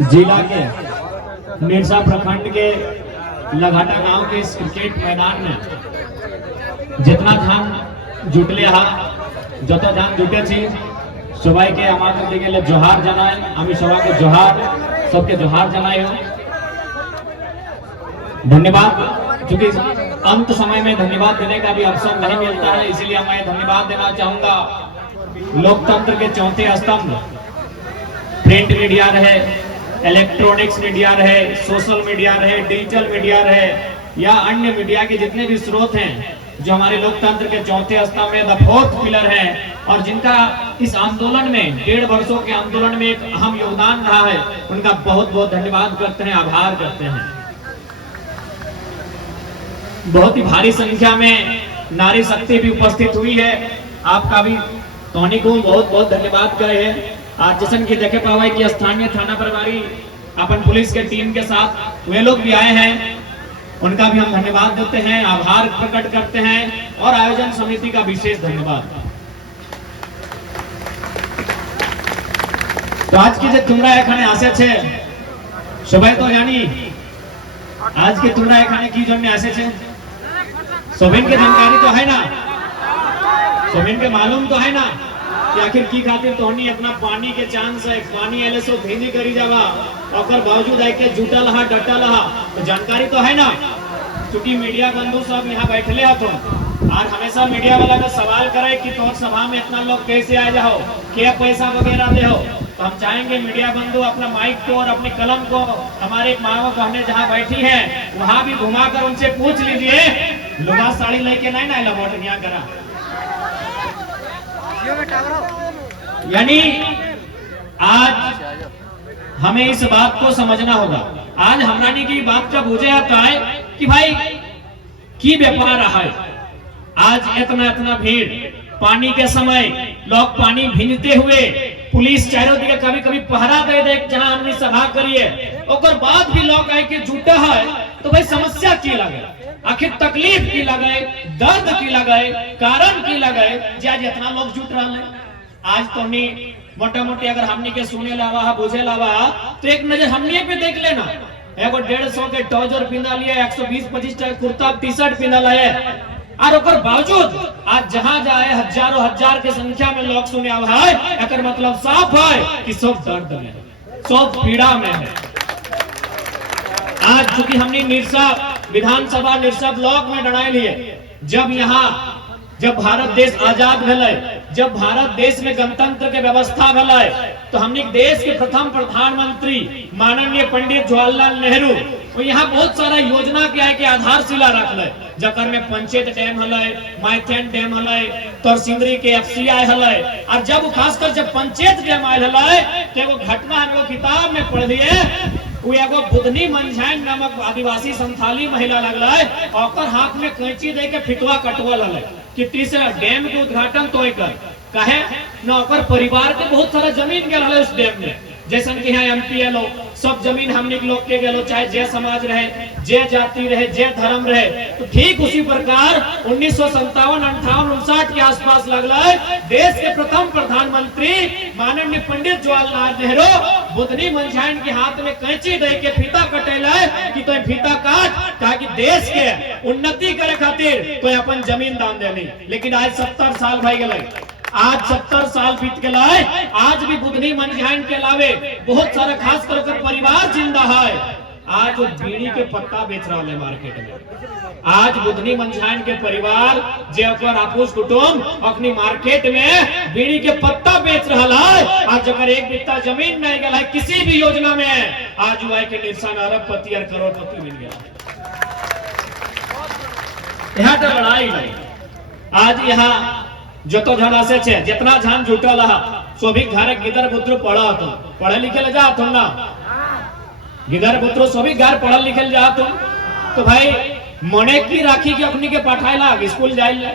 जिला के मिर्जा प्रखंड के लगाटा गांव के इस क्रिकेट मैदान में जितना ध्यान जुटले हा जत ध्यान जुटे छी सबाई के हमारे दिखे ले जोहार जनाए हमें सबाई के जोहार सबके जोहार जनाए हो। धन्यवाद। क्योंकि अंत समय में धन्यवाद देने का भी अवसर नहीं मिलता है, इसलिए मैं धन्यवाद देना चाहूंगा लोकतंत्र के चौथे स्तंभ प्रिंट मीडिया रहे, इलेक्ट्रॉनिक्स मीडिया रहे, सोशल मीडिया रहे, डिजिटल मीडिया रहे या अन्य मीडिया के जितने भी स्रोत हैं जो हमारे लोकतंत्र के चौथे स्तंभ में द फोर्थ पिलर है और जिनका इस आंदोलन में 1.5 वर्षों के आंदोलन में एक अहम योगदान रहा है, उनका बहुत बहुत धन्यवाद करते हैं, आभार करते हैं। बहुत ही भारी संख्या में नारी शक्ति भी उपस्थित हुई है, आपका भी टोनी को बहुत बहुत धन्यवाद करे है। आज जैसन की देखे पावा कि स्थानीय थाना प्रभारी अपन पुलिस के टीम के साथ वे लोग भी आए हैं, उनका भी हम धन्यवाद देते हैं, आभार प्रकट करते हैं और आयोजन समिति का विशेष धन्यवाद। तो आज की जो तुमरा एखाने आसे छे सबाई तो जानी आज के तुमरा एखाने की जन्य आसे छे सोबिन के जानकारी तो है ना, सोबिन के मालूम तो है ना कि आखिर की खातिर तोहनी अपना पानी के चांस है पानी एले सो भेजी करी जावा और बावजूद आई के जुटल हा डटल हा तो जानकारी तो है ना। क्योंकि मीडिया बंधु सब यहाँ बैठले हो तुम और हमेशा मीडिया वाला का सवाल करे कि तो सभा में इतना लोग कैसे आ जाओ, क्या पैसा वगैरह दे हो, तो हम चाहेंगे मीडिया बंधु अपना माइक को और अपनी कलम को हमारे माँ बहने जहाँ बैठी हैं वहां भी घुमाकर उनसे पूछ लीजिए लुगा साड़ी लेके नहीं ना लौट यहाँ करा। यानी आज हमें इस बात को समझना होगा, आज हमरानी की बात जब बुझे आता है कि भाई की व्यापार रहा है, आज इतना इतना भीड़ पानी के समय लोग पानी भींजते हुए पुलिस चारों दिखे कभी कभी पहरा दे दे जहां हमने सभा करिए और बाद भी लोग आए के जुटा है तो भाई समस्या की लगे, आखिर तकलीफ की लगे, दर्द की लगे, कारण की लगे आज इतना लोग जुट रहा है। आज तो नहीं मोटा मोटी अगर हमने के सुने लावा बुझे लावा तो एक नजर हमने पे देख लेना, एगो 150 के ट्राउजर पिंदा लिया 120-25 कुर्ता टी शर्ट पिंदा लाए और ओकर बावजूद आज जहां जाए हजारों हजार के संख्या में लोग सुने आवा है, एकर मतलब साफ है कि सब दर्द में सब पीड़ा में है। आज चूंकि हमने निरसा विधानसभा निरसा ब्लॉक में डराए लिए जब भारत देश आजाद भेले, जब भारत देश में गणतंत्र के व्यवस्था भेले तो हमने देश के प्रथम प्रधानमंत्री माननीय पंडित जवाहरलाल नेहरू तो यहाँ बहुत सारा योजना के आए के आधारशिला रखले, जकर में पंचायत डैम हले, माइथेन डैम हले, तरसिंदरी के एफसीआई हले और जब खासकर जब पंचायत डैम आयल हले तो एगो घटना हम किताब में पढ़ लिए वो एगो बुधनी मंझाइन नामक आदिवासी संथाली महिला लगल और हाथ में कैंची दे के फिटवा कटवल हले कि तीसरा डैम के उद्घाटन तो कहे न ओकर परिवार के बहुत सारा जमीन गया उस डैम में, जैसे कि यहाँ एमपीएल सब जमीन हमने लोग के गेलो, चाहे जय समाज रहे, जय जाति रहे, जय धर्म रहे, तो ठीक उसी प्रकार 1957, 58, 59 के आसपास लगला देश के प्रथम प्रधानमंत्री माननीय पंडित जवाहरलाल नेहरू बुधनी मंझाइन के हाथ में कैंची दे के फीता कटेला कि तो फीता काट ताकि देश के उन्नति करे खातिर तो अपन जमीन दान देनी। लेकिन आज 70 साल भाई गए, आज 70 साल बीत गए, आज भी बुधनी मंझाइन के अलावे बहुत सारा खास कर परिवार जिंदा है। आज वो बीड़ी के पत्ता बेच रहा है मार्केट में, आज बुधनी मंझाइन के परिवार जेकर आपूस कुटुंब अपनी मार्केट में बीड़ी के पत्ता बेच रहा है। आज जगह एक बित्ता जमीन नहीं गया है किसी भी योजना में, आज हुआ के निशान अरबपति और करोड़पति मिल गया। यहाँ तो लड़ाई नहीं, आज यहाँ जो तो झन आसे छे जितना झन जुटल हा सो भी घर गिदर पुत्र पढ़ा तो पढ़े लिखे ले जा तुम ना गिदर पुत्र सो भी घर पढ़ल लिखल जा तुम तो भाई मने की राखी के अपनी के पठाइला स्कूल जाइले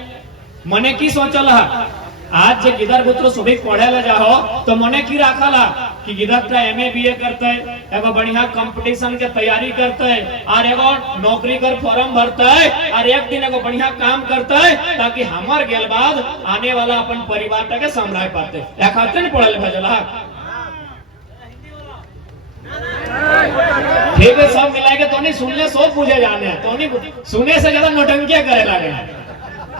मने की सोचल हा आज जे गिदर पुत्र सो भी पढ़े ले जाओ तो मने की राखला कि गिदर का एमए बीए करते एगो बढ़िया कंपटीशन के तैयारी करते और एगो नौकरी कर फॉर्म भरते और एक दिन एगो बढ़िया काम करते ताकि हमार गेल बाद आने वाला अपन परिवार के संभाल पाते। खातिर पढ़ल भेजला ठीक है, सब मिलाएंगे तो नहीं सुनने सो पूछे जाने हैं, तो नहीं सुने से ज्यादा नौटंकियां करे लगे।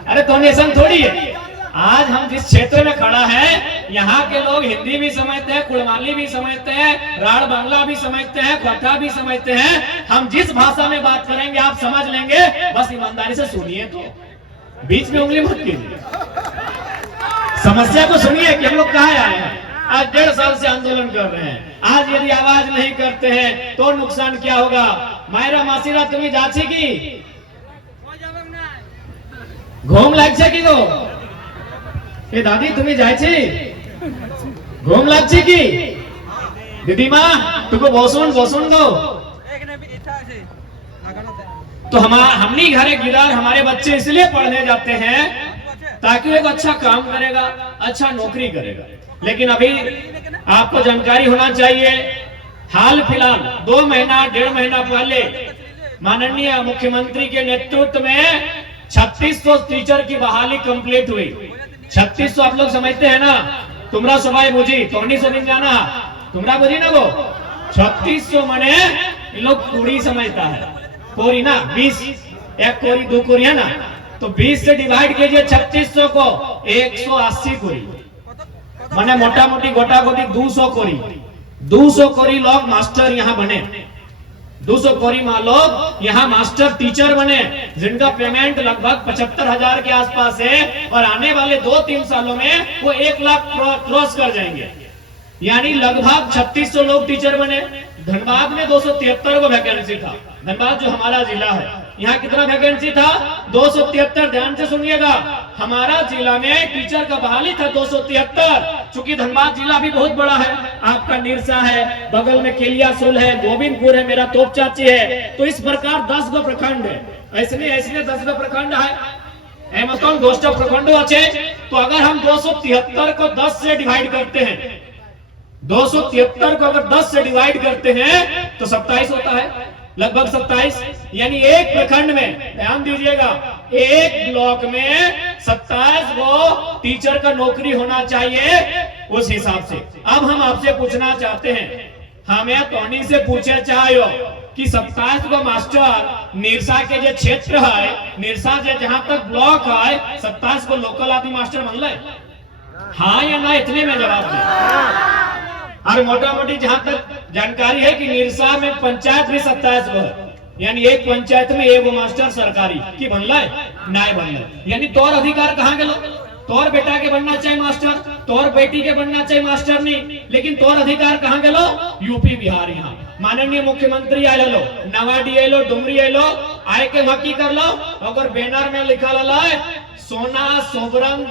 अरे तो ऐसा थोड़ी है। आज हम जिस क्षेत्र में खड़ा है, यहाँ के लोग हिंदी भी समझते हैं, कुड़माली भी समझते हैं, राड़ बांग्ला भी समझते हैं, खट्टा भी समझते हैं। हम जिस भाषा में बात करेंगे आप समझ लेंगे, बस ईमानदारी से सुनिए, तो बीच में उंगली मत कीजिए। समस्या को सुनिए कि हम लोग कहाँ आए हैं। आज 1.5 साल से आंदोलन कर रहे हैं। आज यदि आवाज नहीं करते हैं तो नुकसान क्या होगा। मायरा मासीरा तुम्हें जाची की घूम लाग की गो ए दादी तुम्हें जाए घूम लाग की दीदी माँ तुमको बसुन दो। तो हमनी घरे गिदार हमारे बच्चे इसलिए पढ़ने जाते हैं ताकि वो एक अच्छा काम करेगा, अच्छा नौकरी करेगा। लेकिन अभी आपको जानकारी होना चाहिए, हाल फिलहाल 2 महीना 1.5 महीना पहले माननीय मुख्यमंत्री के नेतृत्व में 3600 टीचर की बहाली कंप्लीट हुई। 3600 आप लोग समझते हैं ना, तुमरा सवाई बुझी तो नहीं दिन जाना तुमरा बुझी ना वो 3600 मने इन लोग कोरी समझता है, कोरी ना 20 एक कोरी 2 कोरी है ना, तो 20 से डिवाइड कीजिए 3600 को 180 कोरी माने मोटा मोटी गोटा गोटी 200 कोरी। 200 कोरी लोग मास्टर यहाँ बने, 200 कोरी लोग यहाँ मास्टर टीचर बने, जिनका पेमेंट लगभग 75,000 के आसपास है और आने वाले 2-3 सालों में वो 1 लाख क्रॉस कर जाएंगे। यानी लगभग 3600 लोग टीचर बने। धनबाद में 273 को वैकेंसी था। धनबाद जो हमारा जिला है, यहाँ कितना वैकेंसी था 273। ध्यान से सुनिएगा, हमारा जिला में टीचर का बहाली था 273। चूंकि धनबाद जिला भी बहुत बड़ा है, आपका निरसा है, बगल में केलियासोल है, गोविंदपुर है, मेरा तोपचाची है, तो इस प्रकार 10 गो प्रखंड है। ऐसे 10 गो प्रखंड है एमतौन गोष्ठ प्रखंडों अच्छे। तो अगर हम 273 को 10 से डिवाइड करते हैं, 273 को अगर 10 से डिवाइड करते हैं तो 27 होता है, लगभग 27। यानी एक प्रखंड में, ध्यान दीजिएगा, एक ब्लॉक में 27 को टीचर का नौकरी होना चाहिए उस हिसाब से। अब हम आपसे पूछना चाहते हैं, हमें तोनी से पूछे चाहो कि 27 को मास्टर निरसा के जो क्षेत्र है, निरसा जो जहां तक ब्लॉक है, 27 को लोकल आदमी मास्टर बन ले, हाँ या ना, इतने में जवाब दे। और मोटा मोटी जहां तक जानकारी है कि निरसा में पंचायत भी 27 को है, यानी एक पंचायत में एगो मास्टर सरकारी की बनला है, नाय बनला। यानी तोर अधिकार कहाँ गलो, तोर बेटा के बनना चाहिए मास्टर, तोर बेटी के बनना चाहिए मास्टर नहीं, लेकिन तोर अधिकार कहाँ गलो, यूपी बिहार। यहाँ माननीय मुख्यमंत्री आए लो, नवाडी आए लो, डुमरी आए लो, आए के वकी कर लो, अगर बैनर में लिखा ला सोना सोबरन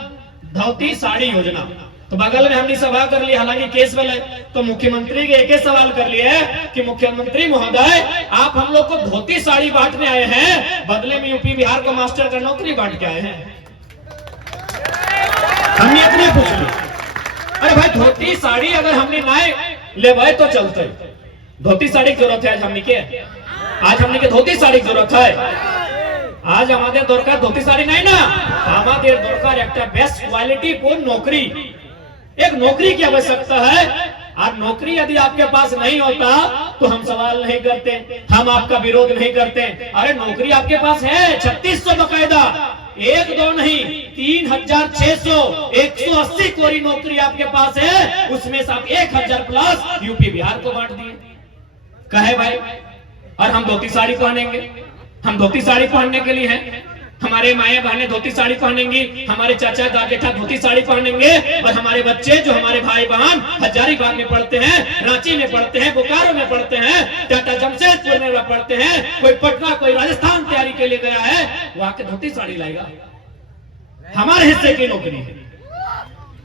धोती साड़ी योजना, तो बगल में हमने सभा कर ली, हालांकि केस वाले, तो मुख्यमंत्री के एक ही सवाल कर लिए कि मुख्यमंत्री महोदय आप हम लोग को धोती साड़ी बांटने आए हैं, बदले में यूपी बिहार को मास्टर का नौकरी बांट के आए हैं। हमने इतने पूछ लिया। अरे भाई धोती साड़ी अगर हमने ना ले भाई तो चलते, धोती साड़ी की जरूरत है आज हमने के, आज हमने के धोती साड़ी की जरूरत है। आज हमारे दरकार धोती साड़ी नहीं ना, हमारे दरकार एक बेस्ट क्वालिटी को नौकरी, एक नौकरी की आवश्यकता है। और नौकरी यदि आपके पास नहीं होता तो हम सवाल नहीं करते, हम आपका विरोध नहीं करते। अरे नौकरी आपके पास है 3600 बकायदा, 1-2 नहीं 3600 180 कोरी नौकरी आपके पास है, उसमें से आप 1000 प्लस यूपी बिहार को बांट दिए। कहे भाई और हम धोती साड़ी पहनेंगे, हम धोती साड़ी पहनने के लिए हैं, हमारे माए बहनें धोती साड़ी पहनेंगी, हमारे चाचा दादा धोती साड़ी पहनेंगे, और हमारे बच्चे जो हमारे भाई बहन हजारीबाग में पढ़ते हैं, रांची में पढ़ते हैं, बोकारो में पढ़ते हैं, टाटा जमशेदपुर में पढ़ते हैं, कोई पटना कोई राजस्थान तैयारी के लिए गया है, वो आके धोती साड़ी लाएगा। हमारे हिस्से की नौकरी है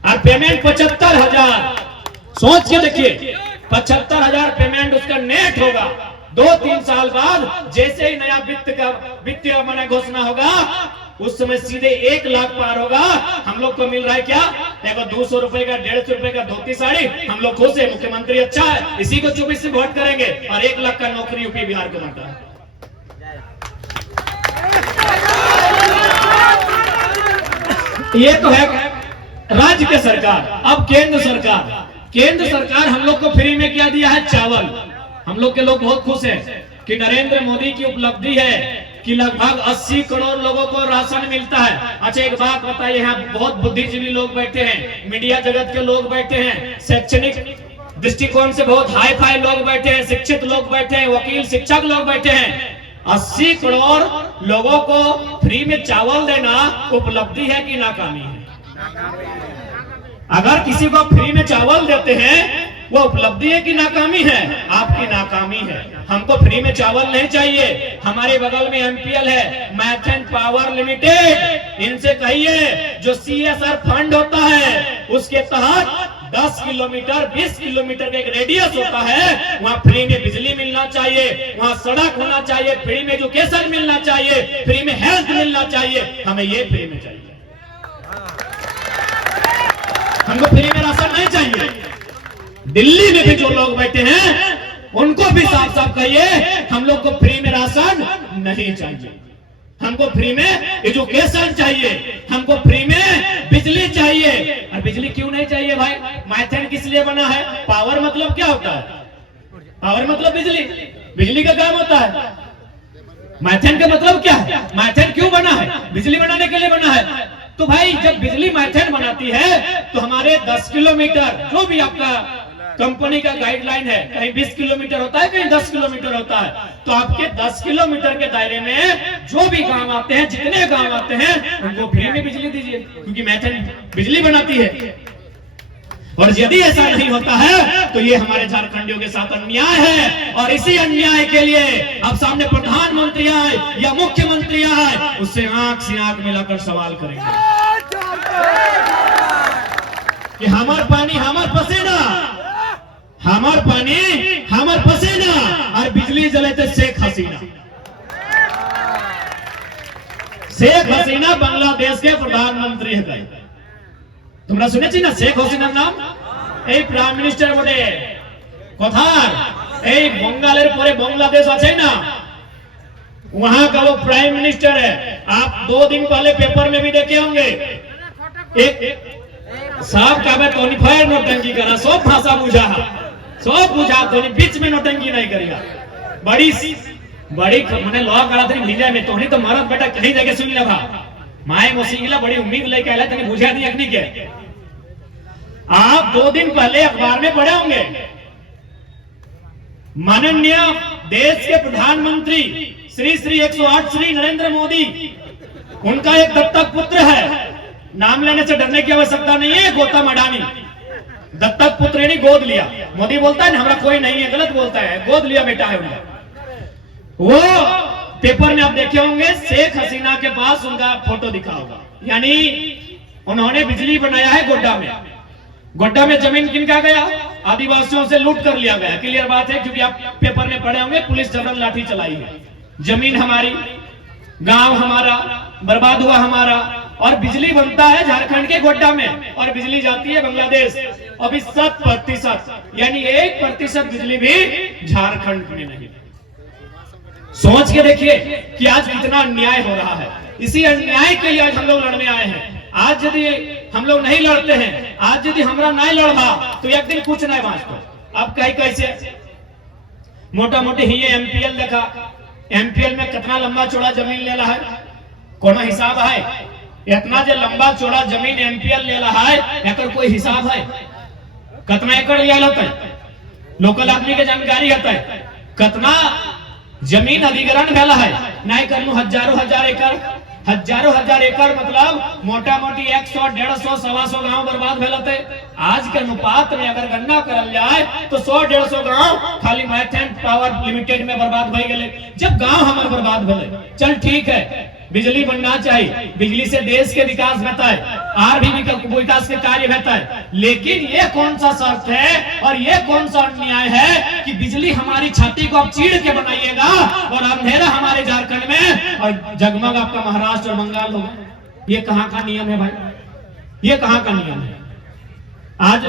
और पेमेंट 75,000। सोच के देखिए 75,000 पेमेंट उसका नेट होगा। 2-3 साल बाद जैसे ही नया वित्तीय माने घोषणा होगा, उस समय सीधे 1 लाख पार होगा। हम लोग को मिल रहा है क्या, देखो 200 रुपए का 150 रुपए का धोती साड़ी, हम लोग खुश है, मुख्यमंत्री अच्छा है, इसी को 24 से वोट करेंगे, और 1 लाख का नौकरी यूपी बिहार को मिलता है। ये तो है राज्य के सरकार। अब केंद्र सरकार, केंद्र सरकार हम लोग को फ्री में क्या दिया है, चावल। हम लोग के लोग बहुत खुश हैं कि नरेंद्र मोदी की उपलब्धि है कि लगभग 80 करोड़ लोगों को राशन मिलता है। अच्छा एक बात बताइए, यहाँ बहुत बुद्धिजीवी लोग बैठे हैं, मीडिया जगत के लोग बैठे हैं, शैक्षणिक दृष्टिकोण से बहुत हाई फाई लोग बैठे हैं, शिक्षित लोग बैठे हैं, वकील शिक्षक लोग बैठे हैं। 80 करोड़ लोगों को फ्री में चावल देना उपलब्धि है कि नाकामी है? अगर किसी को फ्री में चावल देते हैं वो उपलब्धि है कि नाकामी है? आपकी नाकामी है। हमको फ्री में चावल नहीं चाहिए। हमारे बगल में एमपीएल है, मैथन पावर लिमिटेड, इनसे कहिए जो सीएसआर फंड होता है उसके तहत 10 किलोमीटर 20 किलोमीटर का एक रेडियस होता है, वहाँ फ्री में बिजली मिलना चाहिए, वहाँ सड़क होना चाहिए, फ्री में एजुकेशन मिलना चाहिए, फ्री में हेल्थ मिलना चाहिए। हमें ये फ्री में चाहिए, हमको फ्री में राशन नहीं चाहिए। दिल्ली में भी जो लोग बैठे हैं उनको भी साफ साफ कहिए हम लोग को फ्री में राशन नहीं चाहिए, हमको फ्री में एजुकेशन चाहिए, हमको फ्री में बिजली चाहिए। और बिजली क्यों नहीं चाहिए भाई? मैथन किस लिए बना है? पावर मतलब क्या होता है? पावर मतलब बिजली, बिजली का काम होता है। मैथन का मतलब क्या है? मैथन क्यों बना है? बिजली बनाने के लिए बना है। तो भाई जब बिजली मैथन बनाती है तो हमारे 10 किलोमीटर जो भी आपका कंपनी का गाइडलाइन है, कहीं 20 किलोमीटर होता है, कहीं 10 किलोमीटर होता है, तो आपके 10 किलोमीटर के दायरे में जो भी गांव आते हैं, जितने गांव आते हैं उनको फ्री में बिजली दीजिए, क्योंकि मैथन बिजली बनाती है। और यदि ऐसा नहीं होता है तो ये हमारे झारखंडियों के साथ अन्याय है। और इसी अन्याय के लिए अब सामने प्रधानमंत्री आए या मुख्यमंत्री आए, उससे आंख से आंख मिलाकर सवाल करेंगे कि हमार पानी हमार पसीना, हमार पानी हमार पसीना, और बिजली जले थे शेख हसीना। शेख हसीना बांग्लादेश के प्रधानमंत्री है। তোমরা শুনেছি না শেখ হাসিনার নাম? এই প্রাইম মিনিস্টার বটে কোথার? এই बंगालेर পরে बांग्लादेश আছে না, वहां का वो प्राइम मिनिस्टर है। आप 2 दिन पहले पेपर में भी देखे होंगे, एक साहब का मैं टोनीफायर नोटंकी करा, सब भाषा बुझा, सब बुझा, तो बीच में नोटंकी नहीं करेगा। बड़ी मैंने लॉ करा थी मीडिया में, तो तो मरद बेटा कहीं जगह सुन लगा माए मोसिंगला बड़ी उम्मीद लेके आया, तने बुझा नहीं अग्नि के। आप 2 दिन पहले अखबार में पढ़े होंगे, माननीय देश के प्रधानमंत्री श्री 108 श्री नरेंद्र मोदी, उनका एक दत्तक पुत्र है, नाम लेने से डरने की आवश्यकता नहीं है, गौतम अडानी। दत्तक पुत्र ने गोद लिया। मोदी बोलता है ना हमारा कोई नहीं है, गलत बोलता है, गोद लिया बेटा है उनका। वो पेपर में आप देखे होंगे, शेख हसीना के पास उनका फोटो दिखा होगा, यानी उन्होंने बिजली बनाया है गोड्डा में। गोड्डा में जमीन किनका गया? आदिवासियों से लूट कर लिया गया। क्लियर बात है, क्योंकि आप पेपर में पढ़े होंगे, पुलिस जबरन लाठी चलाई है। जमीन हमारी, गांव हमारा, बर्बाद हुआ हमारा, और बिजली बनता है झारखंड के गोड्डा में, और बिजली जाती है बांग्लादेश। अभी 7% यानी 1% बिजली भी झारखंड में नहीं। सोच के देखिए कि आज कितना अन्याय हो रहा है। इसी अन्याय के लिए आज हम लोग लड़ने आए हैं। आज यदि हम लोग नहीं लड़ते हैं, आज यदि हमरा नहीं लड़बा तो एक दिन कुछ नहीं बांचता। अब कहीं कैसे मोटा मोटी ही ये एमपीएल देखा, एमपीएल में कितना लंबा चौड़ा जमीन ले रहा है, कोनो हिसाब है? इतना जो लंबा चौड़ा जमीन एमपीएल ले रहा है, एकर कोई हिसाब है? कितना एकड़ लिया होता है? लोकल आदमी के जानकारी होता है कितना जमीन अधिग्रहण भेला है? नहीं करनू हजारों हजार एकड़ मतलब मोटा मोटी 100, 150, 125 गांव बर्बाद भेलते। आज के अनुपात में अगर गणना करल जाए तो 100, 150 गांव खाली मैथन पावर लिमिटेड में बर्बाद हो गए। जब गांव हमारे बर्बाद भेले, चल ठीक है बिजली बनना चाहिए, बिजली से देश के विकास होता है, और भी विकास के कार्य होता है, लेकिन ये कौन सा शर्त है और ये कौन सा अन्याय है कि बिजली हमारी छाती को आप चीड़ के बनाइएगा और अंधेरा हमारे झारखंड में और जगमग आपका महाराष्ट्र और बंगाल होगा? ये कहाँ का नियम है भाई? ये कहाँ का नियम है? आज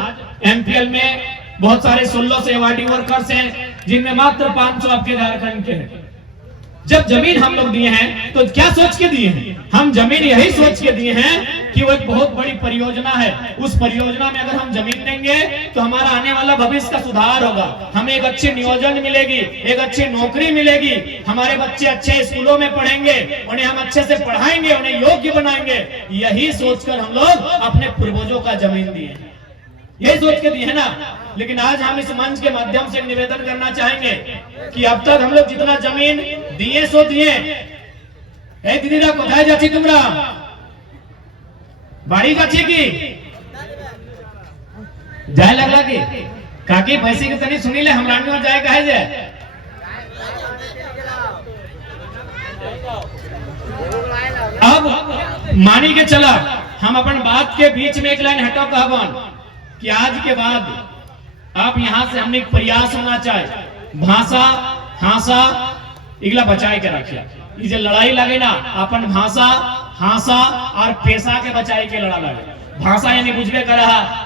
एमपीएल में बहुत सारे 16 से अवार्डी वर्कर्स हैं, जिनमें मात्र 500 आपके झारखंड के हैं। जब जमीन हम लोग दिए हैं तो क्या सोच के दिए हैं? हम जमीन यही सोच के दिए हैं कि वो एक बहुत बड़ी परियोजना है। उस परियोजना में अगर हम जमीन देंगे तो हमारा आने वाला भविष्य का सुधार होगा, हमें एक अच्छी नियोजन मिलेगी, एक अच्छी नौकरी मिलेगी, हमारे बच्चे अच्छे स्कूलों में पढ़ेंगे, उन्हें हम अच्छे से पढ़ाएंगे, उन्हें योग्य बनाएंगे। यही सोचकर हम लोग अपने पूर्वजों का जमीन दिए, यही सोच के दिए है ना। लेकिन आज हम इस मंच के माध्यम से निवेदन करना चाहेंगे कि अब तक हम लोग जितना जमीन दिए सो दिए। दीदीरा कोথায় যাচ্ছি তোমরা? বাড়ি যাচ্ছি কি? जाए लगला की काकी पैसे के तनी सुनी ले हमरा में जाए कहे जे। अब मानी के चला हम अपन बात के बीच में एक लाइन हटाओ कहबन कि आज के बाद आप यहां से हमने एक प्रयास होना चाहिए, भाषा हासा इगला बचाए के रखिया। ये जो लड़ाई लगे ना अपन भाषा हासा और पेशा के बचाए के लड़ा लगे। भाषा यानी बुझबे कर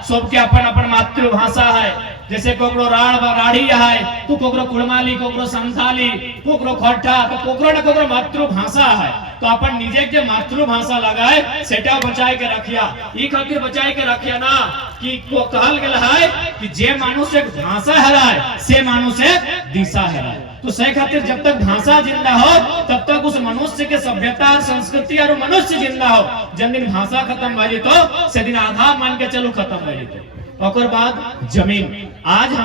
सबके अपन अपन मातृभाषा है। जैसे कोकरो राढ़ी है तो कोकरो कुड़माली, कोकरो संथाली, कोकरो खट्टा, तो कोकरो ना कोकरो मातृभाषा है। तो अपन निजे के मातृभाषा लगाए सेटा बचाए के रखिया। ई खातिर बचाए के रखिया ना कि को कहल गेल है कि जे मानुष एक भाषा हराए से मानुष एक दिशा हराए। तो से खातिर जब तक भाषा जिंदा हो तब तक उस मनुष्य के सभ्यता और संस्कृति और मनुष्य जिंदा हो। जब दिन भाषा खत्म भई तो से दिन आधा मान के चलो खत्म भई तो। और बाद जमीन आज हम